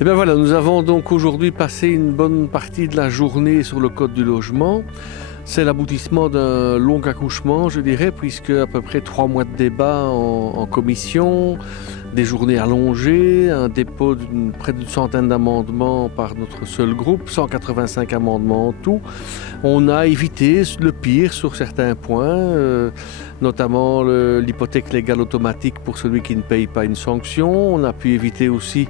Et bien voilà, nous avons donc aujourd'hui passé une bonne partie de la journée sur le code du logement. C'est l'aboutissement d'un long accouchement, je dirais, puisque à peu près 3 mois de débat en commission, des journées allongées, un dépôt de près d'une centaine d'amendements par notre seul groupe, 185 amendements en tout. On a évité le pire sur certains points, notamment l'hypothèque légale automatique pour celui qui ne paye pas une sanction. On a pu éviter aussi,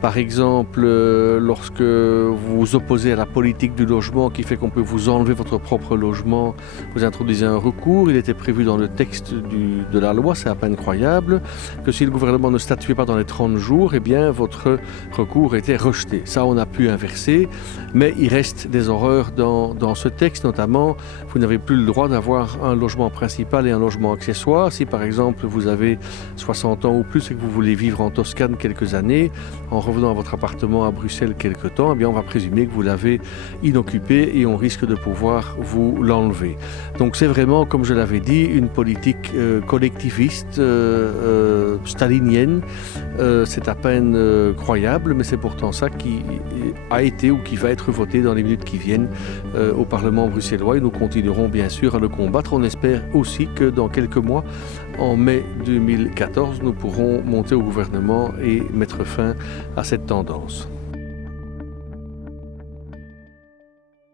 par exemple, lorsque vous vous opposez à la politique du logement qui fait qu'on peut vous enlever votre propre logement, vous introduisez un recours. Il était prévu dans le texte de la loi, c'est à peine croyable, que si le gouvernement ne statuait pas dans les 30 jours, eh bien votre recours était rejeté. Ça, on a pu inverser, mais il reste des horreurs dans ce texte, notamment, vous n'avez plus le droit d'avoir un logement principal et un logement accessoire. Si par exemple vous avez 60 ans ou plus et que vous voulez vivre en Toscane quelques années, en revenant à votre appartement à Bruxelles quelque temps, eh bien on va présumer que vous l'avez inoccupé et on risque de pouvoir vous l'enlever. Donc c'est vraiment, comme je l'avais dit, une politique collectiviste, stalinienne. C'est à peine croyable, mais c'est pourtant ça qui a été ou qui va être voté dans les minutes qui viennent au Parlement bruxellois, et nous continuerons bien sûr à le combattre. On espère aussi que dans quelques mois, en mai 2014, nous pourrons monter au gouvernement et mettre fin à cette tendance.